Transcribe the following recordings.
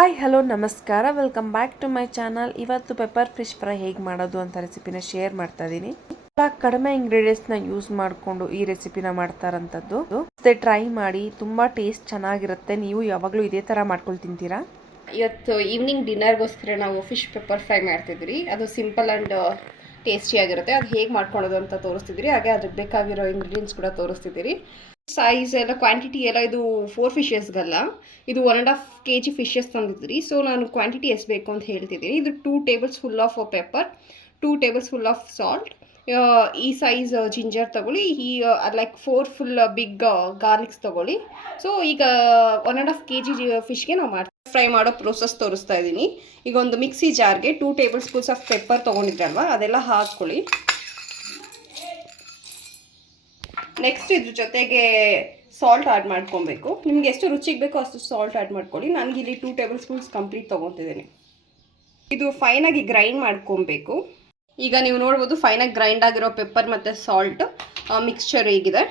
Hi hello ನಮಸ್ಕಾರ, welcome back to my channel. ಇವತ್ತು pepper fish fry ಹೇಗೆ ಮಾಡೋದು ಅಂತ ರೆಸಿಪಿನ ಶೇರ್ ಮಾಡ್ತಾ ಇದ್ದೀನಿ. ಕಡಿಮೆ ಇಂಗ್ರೀಡಿಯೆಂಟ್ಸ್ನ ಯೂಸ್ ಮಾಡಿಕೊಂಡು ಈ ರೆಸಿಪಿನ ಮಾಡ್ತಾರಂಥದ್ದು. ಟ್ರೈ ಮಾಡಿ, ತುಂಬ ಟೇಸ್ಟ್ ಚೆನ್ನಾಗಿರುತ್ತೆ. ನೀವು ಯಾವಾಗಲೂ ಇದೇ ಥರ ಮಾಡ್ಕೊಂಡು ತಿಂತೀರಾ? ಇವತ್ತು ಈವ್ನಿಂಗ್ ಡಿನ್ನರ್ಗೋಸ್ಕರ ನಾವು ಫಿಶ್ ಪೆಪ್ಪರ್ ಫ್ರೈ ಮಾಡ್ತಿದ್ರಿ. ಅದು ಸಿಂಪಲ್ ಆ್ಯಂಡ್ ಟೇಸ್ಟಿಯಾಗಿರುತ್ತೆ. ಅದು ಹೇಗೆ ಮಾಡ್ಕೊಳ್ಳೋದು ಅಂತ ತೋರಿಸ್ತಿದ್ರಿ. ಹಾಗೆ ಅದಕ್ಕೆ ಬೇಕಾಗಿರೋ ಇಂಗ್ರೀಡಿಯೆಂಟ್ಸ್ ಕೂಡ ತೋರಿಸ್ತಿದ್ದೀರಿ. ಸೈಜ್ ಎಲ್ಲ ಕ್ವಾಂಟಿಟಿ ಎಲ್ಲ ಇದು 4 ಫಿಶಸ್ಗಲ್ಲ, ಇದು 1.5 kg ಫಿಶಸ್ ತಂದಿದ್ರಿ. ಸೊ ನಾನು ಕ್ವಾಂಟಿಟಿ ಎಷ್ಟು ಬೇಕು ಅಂತ ಹೇಳ್ತಿದ್ದೀನಿ. ಇದು 2 tables full of pepper, 2 tables full of salt, ಈ ಸೈಜ್ ಜಿಂಜರ್ ತೊಗೊಳ್ಳಿ, ಈ ಲೈಕ್ 4 ಫುಲ್ ಬಿಗ್ ಗಾರ್ಲಿಕ್ಸ್ ತೊಗೊಳ್ಳಿ. ಸೊ ಈಗ 1.5 kg ಫಿಶ್ಗೆ ನಾವು ಫ್ರೈ ಮಾಡೋ ಪ್ರೋಸೆಸ್ ತೋರಿಸ್ತಾ ಇದ್ದೀನಿ. ಈಗ ಒಂದು ಮಿಕ್ಸಿ ಜಾರ್ಗೆ 2 ಟೇಬಲ್ ಸ್ಪೂನ್ಸ್ ಆಫ್ ಪೆಪ್ಪರ್ ತೊಗೊಂಡಿದ್ರಲ್ವ, ಅದೆಲ್ಲ ಹಾಕ್ಕೊಳ್ಳಿ. ನೆಕ್ಸ್ಟ್ ಇದ್ರ ಜೊತೆಗೆ ಸಾಲ್ಟ್ ಆ್ಯಡ್ ಮಾಡ್ಕೊಬೇಕು. ನಿಮ್ಗೆ ಎಷ್ಟು ರುಚಿಗೆ ಬೇಕೋ ಅಷ್ಟು ಸಾಲ್ಟ್ ಆ್ಯಡ್ ಮಾಡ್ಕೊಳ್ಳಿ. ನನಗಿಲ್ಲಿ 2 ಟೇಬಲ್ ಸ್ಪೂನ್ಸ್ ಕಂಪ್ಲೀಟ್ ತೊಗೊತಿದ್ದೀನಿ. ಇದು ಫೈನಾಗಿ ಗ್ರೈಂಡ್ ಮಾಡ್ಕೊಬೇಕು. ಈಗ ನೀವು ನೋಡ್ಬೋದು ಫೈನಾಗಿ ಗ್ರೈಂಡ್ ಆಗಿರೋ ಪೆಪ್ಪರ್ ಮತ್ತು ಸಾಲ್ಟ್ ಮಿಕ್ಸ್ಚರ್ ಹೇಗಿದೆ.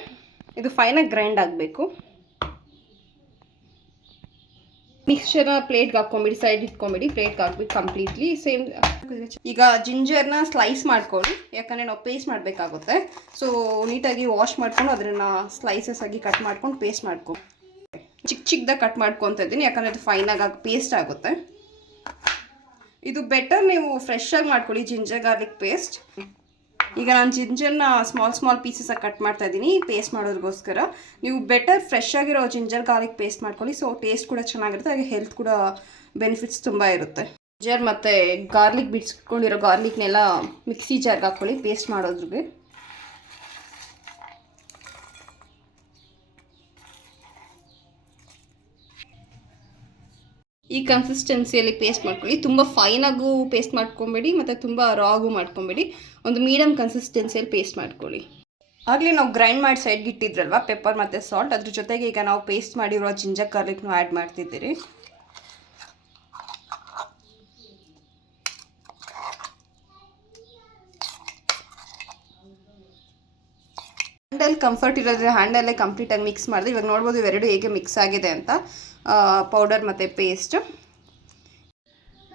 ಇದು ಫೈನಾಗಿ ಗ್ರೈಂಡ್ ಆಗಬೇಕು. ಮಿಕ್ಸ್ಚರ್ನ ಪ್ಲೇಟ್ಗೆ ಹಾಕ್ಕೊಂಬಿಡಿ, ಸೈಡ್ ಇಟ್ಕೊಂಬಿಡಿ, ಪ್ಲೇಟ್ಗೆ ಹಾಕ್ಬೇಕು ಕಂಪ್ಲೀಟ್ಲಿ ಸೇಮ್. ಈಗ ಜಿಂಜರ್ನ ಸ್ಲೈಸ್ ಮಾಡ್ಕೊಳ್ಳಿ, ಯಾಕಂದರೆ ನಾವು ಪೇಸ್ಟ್ ಮಾಡಬೇಕಾಗುತ್ತೆ. ಸೊ ನೀಟಾಗಿ ವಾಶ್ ಮಾಡ್ಕೊಂಡು ಅದನ್ನು ಸ್ಲೈಸಸ್ ಆಗಿ ಕಟ್ ಮಾಡ್ಕೊಂಡು ಪೇಸ್ಟ್ ಮಾಡ್ಕೊಂಡು ಚಿಕ್ಕದಾಗಿ ಕಟ್ ಮಾಡ್ಕೊತ ಇದ್ದೀನಿ, ಯಾಕಂದರೆ ಅದು ಫೈನಾಗಿ ಪೇಸ್ಟ್ ಆಗುತ್ತೆ. ಇದು ಬೆಟರ್ ನೀವು ಫ್ರೆಶ್ ಆಗಿ ಮಾಡ್ಕೊಳ್ಳಿ ಜಿಂಜರ್ ಗಾರ್ಲಿಕ್ ಪೇಸ್ಟ್. ಈಗ ನಾನು ಜಿಂಜರ್ನ ಸ್ಮಾಲ್ ಪೀಸಸಾಗಿ ಕಟ್ ಮಾಡ್ತಾ ಇದ್ದೀನಿ ಪೇಸ್ಟ್ ಮಾಡೋದಕ್ಕೋಸ್ಕರ. ನೀವು ಬೆಟರ್ ಫ್ರೆಶ್ ಆಗಿರೋ ಜಿಂಜರ್ ಗಾರ್ಲಿಕ್ ಪೇಸ್ಟ್ ಮಾಡ್ಕೊಳ್ಳಿ. ಸೊ ಟೇಸ್ಟ್ ಕೂಡ ಚೆನ್ನಾಗಿರುತ್ತೆ, ಹಾಗೆ ಹೆಲ್ತ್ ಕೂಡ ಬೆನಿಫಿಟ್ಸ್ ತುಂಬ ಇರುತ್ತೆ. ಜಿಂಜರ್ ಮತ್ತು ಗಾರ್ಲಿಕ್ ಬಿಡಿಸ್ಕೊಂಡಿರೋ ಗಾರ್ಲಿಕ್ನೆಲ್ಲ ಮಿಕ್ಸಿ ಜಾರ್ಗೆ ಹಾಕ್ಕೊಳ್ಳಿ ಪೇಸ್ಟ್ ಮಾಡೋದ್ರಿಗೆ. ಈ ಕನ್ಸಿಸ್ಟೆನ್ಸಿಯಲ್ಲಿ ಪೇಸ್ಟ್ ಮಾಡ್ಕೊಳ್ಳಿ. ತುಂಬ ಫೈನಾಗೂ ಪೇಸ್ಟ್ ಮಾಡ್ಕೊಬೇಡಿ ಮತ್ತು ತುಂಬ ರಾಗೂ ಮಾಡ್ಕೊಬೇಡಿ, ಒಂದು ಮೀಡಿಯಮ್ ಕನ್ಸಿಸ್ಟೆನ್ಸಿಯಲ್ಲಿ ಪೇಸ್ಟ್ ಮಾಡ್ಕೊಳ್ಳಿ. ಆಗಲೇ ನಾವು ಗ್ರೈಂಡ್ ಮಾಡಿ ಸೈಡ್ಗೆ ಇಟ್ಟಿದ್ರಲ್ವ ಪೆಪ್ಪರ್ ಮತ್ತು ಸಾಲ್ಟ್, ಅದ್ರ ಜೊತೆಗೆ ಈಗ ನಾವು ಪೇಸ್ಟ್ ಮಾಡಿರೋ ಜಿಂಜರ್ ಗಾರ್ಲಿಕ್ನು ಆ್ಯಡ್ ಮಾಡ್ತಿದ್ದೀರಿ. ಹ್ಯಾಂಡಲ್ ಕಂಫರ್ಟ್ ಇರೋದ್ರೆ ಹ್ಯಾಂಡಲ್ಲೇ ಕಂಪ್ಲೀಟಾಗಿ ಮಿಕ್ಸ್ ಮಾಡಿದೆ. ಇವಾಗ ನೋಡ್ಬೋದು ಇವೆರಡು ಹೇಗೆ ಮಿಕ್ಸ್ ಆಗಿದೆ ಅಂತ, ಪೌಡರ್ ಮತ್ತು ಪೇಸ್ಟ್.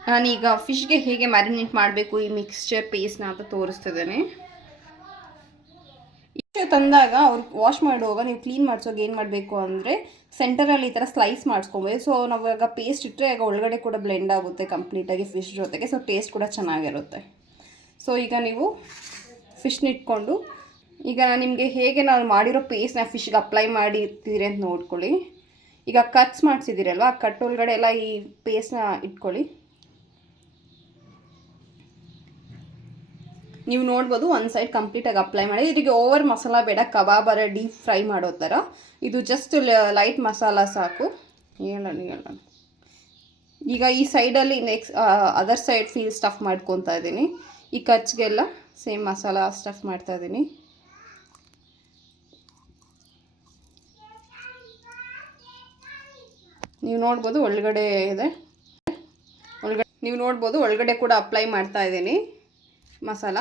ನಾನೀಗ ಫಿಶ್ಗೆ ಹೇಗೆ ಮ್ಯಾರಿನೇಟ್ ಮಾಡಬೇಕು ಈ ಮಿಕ್ಸ್ಚರ್ ಪೇಸ್ಟ್ನ ಅಂತ ತೋರಿಸ್ತಿದ್ದೇನೆ. ಇಷ್ಟು ತಂದಾಗ ಅವ್ರು ವಾಶ್ ಮಾಡುವಾಗ ನೀವು ಕ್ಲೀನ್ ಮಾಡಿಸೋಕೆ ಏನು ಮಾಡಬೇಕು ಅಂದರೆ ಸೆಂಟರಲ್ಲಿ ಈ ಥರ ಸ್ಲೈಸ್ ಮಾಡಿಸ್ಕೊಬೋದು. ಸೊ ನಾವು ಇವಾಗ ಪೇಸ್ಟ್ ಇಟ್ಟರೆ ಈಗ ಒಳಗಡೆ ಕೂಡ ಬ್ಲೆಂಡ್ ಆಗುತ್ತೆ ಕಂಪ್ಲೀಟಾಗಿ ಫಿಶ್ ಜೊತೆಗೆ. ಸೊ ಟೇಸ್ಟ್ ಕೂಡ ಚೆನ್ನಾಗಿರುತ್ತೆ. ಸೊ ಈಗ ನೀವು ಫಿಶ್ನ ಇಟ್ಕೊಂಡು ಈಗ ನಿಮಗೆ ಹೇಗೆ ನಾನು ಮಾಡಿರೋ ಪೇಸ್ಟ್ನ ಫಿಶ್ಗೆ ಅಪ್ಲೈ ಮಾಡಿರ್ತೀರಿ ಅಂತ ನೋಡ್ಕೊಳ್ಳಿ. ಈಗ ಕಟ್ಸ್ ಮಾಡಿಸಿದ್ದೀರಲ್ವ, ಆ ಕಟ್ ಒಳಗಡೆ ಎಲ್ಲ ಈ ಪೇಸ್ಟ್ನ ಇಟ್ಕೊಳ್ಳಿ. ನೀವು ನೋಡ್ಬೋದು ಒಂದು ಸೈಡ್ ಕಂಪ್ಲೀಟಾಗಿ ಅಪ್ಲೈ ಮಾಡಿ. ಇದಕ್ಕೆ ಓವರ್ ಮಸಾಲ ಬೇಡ, ಕಬಾಬರ ಡೀಪ್ ಫ್ರೈ ಮಾಡೋ ಥರ. ಇದು ಜಸ್ಟ್ ಲೈಟ್ ಮಸಾಲ ಸಾಕು. ಹೇಳೋಣ ಈಗ ಈ ಸೈಡಲ್ಲಿ ನೆಕ್ಸ್ಟ್ ಅದರ್ ಸೈಡ್ ಸ್ಟಫ್ ಮಾಡ್ಕೊತಾ ಇದ್ದೀನಿ. ಈ ಕಚ್ಗೆಲ್ಲ ಸೇಮ್ ಮಸಾಲ ಸ್ಟಫ್ ಮಾಡ್ತಾಯಿದ್ದೀನಿ. ನೀವು ನೋಡ್ಬೋದು ಒಳಗಡೆ ಇದೆ, ನೀವು ನೋಡ್ಬೋದು ಒಳಗಡೆ ಕೂಡ ಅಪ್ಲೈ ಮಾಡ್ತಾ ಇದ್ದೀನಿ ಮಸಾಲ.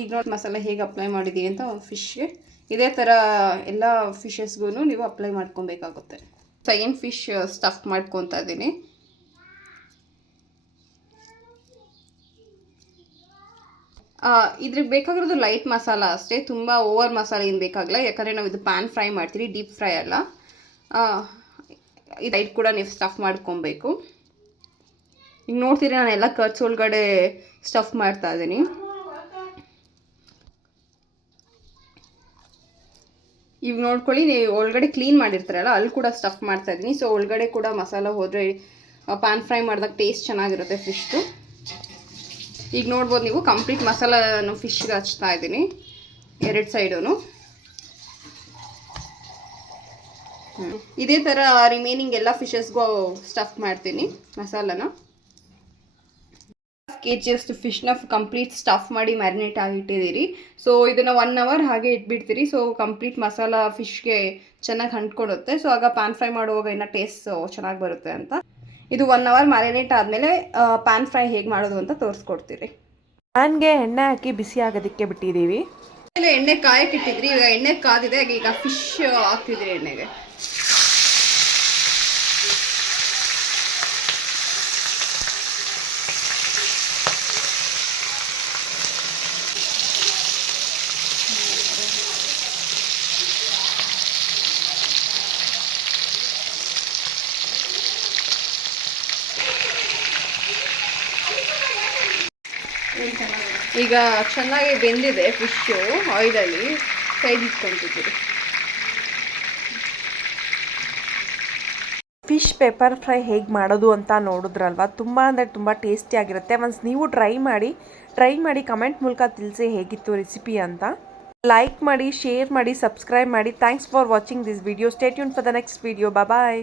ಈಗ ನೋಡಿ ಮಸಾಲ ಹೇಗೆ ಅಪ್ಲೈ ಮಾಡಿದ್ದೀವಿ ಅಂತ ಫಿಶ್ಗೆ ಇದೇ ಥರ ಎಲ್ಲ ಫಿಶಸ್ಗೂ ನೀವು ಅಪ್ಲೈ ಮಾಡ್ಕೊಬೇಕಾಗುತ್ತೆ. ಸೈನ್ ಫಿಶ್ ಸ್ಟಫ್ ಮಾಡ್ಕೊತಾ ಇದ್ದೀನಿ. ಇದ್ರಿಗೆ ಬೇಕಾಗಿರೋದು ಲೈಟ್ ಮಸಾಲ ಅಷ್ಟೇ, ತುಂಬ ಓವರ್ ಮಸಾಲೆ ಏನು ಬೇಕಾಗಲ್ಲ, ಯಾಕಂದರೆ ನಾವು ಇದು ಪ್ಯಾನ್ ಫ್ರೈ ಮಾಡ್ತೀವಿ, ಡೀಪ್ ಫ್ರೈ ಅಲ್ಲ. ಇದು ಲೈಟ್ ಕೂಡ ನೀವು ಸ್ಟಫ್ ಮಾಡ್ಕೊಬೇಕು. ಈಗ ನೋಡ್ತೀರಿ ನಾನು ಎಲ್ಲ ಕಟ್ಸ್ ಒಳಗಡೆ ಸ್ಟಫ್ ಮಾಡ್ತಾ ಇದ್ದೀನಿ. ಈಗ ನೋಡ್ಕೊಳ್ಳಿ, ನೀವು ಒಳಗಡೆ ಕ್ಲೀನ್ ಮಾಡಿರ್ತಾರಲ್ಲ ಅಲ್ಲಿ ಕೂಡ ಸ್ಟಫ್ ಮಾಡ್ತಾ ಇದ್ದೀನಿ. ಸೊ ಒಳಗಡೆ ಕೂಡ ಮಸಾಲ ಹೋದರೆ ಪ್ಯಾನ್ ಫ್ರೈ ಮಾಡಿದಾಗ ಟೇಸ್ಟ್ ಚೆನ್ನಾಗಿರುತ್ತೆ ಫಿಶ್ದು. ಈಗ ನೋಡ್ಬೋದು ನೀವು ಕಂಪ್ಲೀಟ್ ಮಸಾಲನು ಫಿಶ್ಗೆ ಹಚ್ತಾ ಇದ್ದೀನಿ ಎರಡು ಸೈಡೂ. ಇದೇ ಥರ ರಿಮೈನಿಂಗ್ ಎಲ್ಲ ಫಿಶಸ್ಗೂ ಸ್ಟಫ್ ಮಾಡ್ತೀನಿ ಮಸಾಲನ. kg ಅಷ್ಟು ಫಿಶ್ನ ಕಂಪ್ಲೀಟ್ ಸ್ಟಫ್ ಮಾಡಿ ಮ್ಯಾರಿನೇಟ್ ಆಗಿಟ್ಟಿದ್ದೀರಿ. ಸೊ ಇದನ್ನು 1 hour ಹಾಗೆ ಇಟ್ಬಿಡ್ತೀರಿ. ಸೊ ಕಂಪ್ಲೀಟ್ ಮಸಾಲ ಫಿಶ್ಗೆ ಚೆನ್ನಾಗಿ ಅಂಟ್ಕೊಡುತ್ತೆ. ಸೊ ಆಗ ಪ್ಯಾನ್ ಫ್ರೈ ಮಾಡುವಾಗ ಇನ್ನೂ ಟೇಸ್ಟ್ ಚೆನ್ನಾಗಿ ಬರುತ್ತೆ ಅಂತ. ಇದು 1 hour ಮ್ಯಾರಿನೇಟ್ ಆದಮೇಲೆ ಪ್ಯಾನ್ ಫ್ರೈ ಹೇಗೆ ಮಾಡೋದು ಅಂತ ತೋರಿಸ್ಕೊಡ್ತೀರಿ. ಪ್ಯಾನ್ಗೆ ಎಣ್ಣೆ ಹಾಕಿ ಬಿಸಿ ಆಗೋದಕ್ಕೆ ಬಿಟ್ಟಿದ್ದೀವಿ. ಎಣ್ಣೆ ಕಾಯಕ್ಕೆ ಇಟ್ಟಿದ್ರಿ, ಈಗ ಎಣ್ಣೆ ಕಾದಿದೆ, ಈಗ ಫಿಶ್ ಹಾಕ್ತಿದ್ರಿ ಎಣ್ಣೆಗೆ. ಈಗ ಚೆನ್ನಾಗಿ ಬೆಂದಿದೆ ಫಿಶ್ಶು, ಆಯಿಲಲ್ಲಿ ಸೈಡ್ ಇಟ್ಕೊತಿದ್ದೀರಿ. ಫಿಶ್ ಪೆಪ್ಪರ್ ಫ್ರೈ ಹೇಗೆ ಮಾಡೋದು ಅಂತ ನೋಡಿದ್ರಲ್ವ, ತುಂಬ ಅಂದರೆ ತುಂಬ ಟೇಸ್ಟಿಯಾಗಿರುತ್ತೆ. ಒನ್ಸ್ ನೀವು ಟ್ರೈ ಮಾಡಿ ಕಮೆಂಟ್ ಮೂಲಕ ತಿಳಿಸಿ ಹೇಗಿತ್ತು ರೆಸಿಪಿ ಅಂತ. ಲೈಕ್ ಮಾಡಿ, ಶೇರ್ ಮಾಡಿ, ಸಬ್ಸ್ಕ್ರೈಬ್ ಮಾಡಿ. Thanks for watching this video. Stay tune for the next video. Bye.